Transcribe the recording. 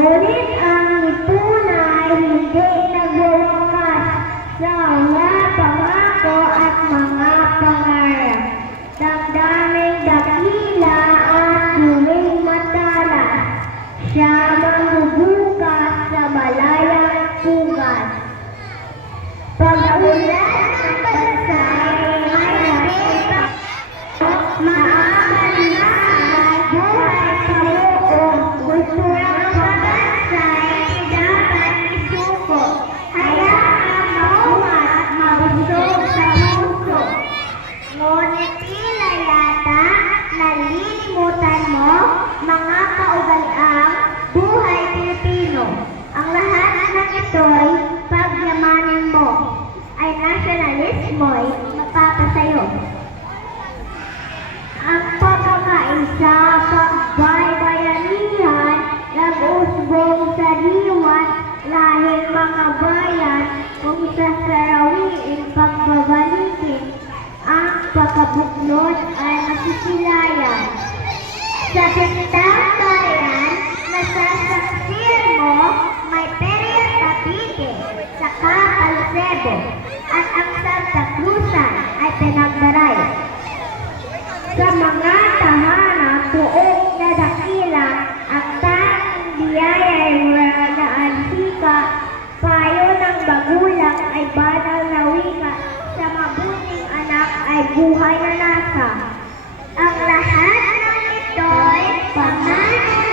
Ngunit ang lipunay hindi nagwawakas sa mga pangako at mga pangarap. Damdaming dakila at luming matalas, siya magbubukas sa malayang pugat. Pag-ulan ng bansa ay nakita, maaman na ang buhay pamuong kulturang pag-ansay dapat isuko. Hayaan maumat at mabusog sa puso. Ngunit tila yata nalilimutan mo mga kaugaliang buhay Pilipino. Ang lahat ng ito'y pagyamanin mo ay nasyonalismo'y mapapasayo. Ang pagkakaisa, pagbaybayanihan, nag-usbong sa diwan, lahing mga bayan, kung sasarawiin pagbabalikin, ang pagkabuklod ay masisilayan. Sa bintang bayan, nasasaksiyan mo, may Period Tapite, saka Palsebo, at ang Santa Cruzan ay pinagdaray. Sa mga tahanan, tuog na dakila, ang tanging biyaya ay wala na ansika, payo ng bagulang ay banal na wika, sa mabuting anak ay buhay na nasa. Ang lahat ng ito'y pangalan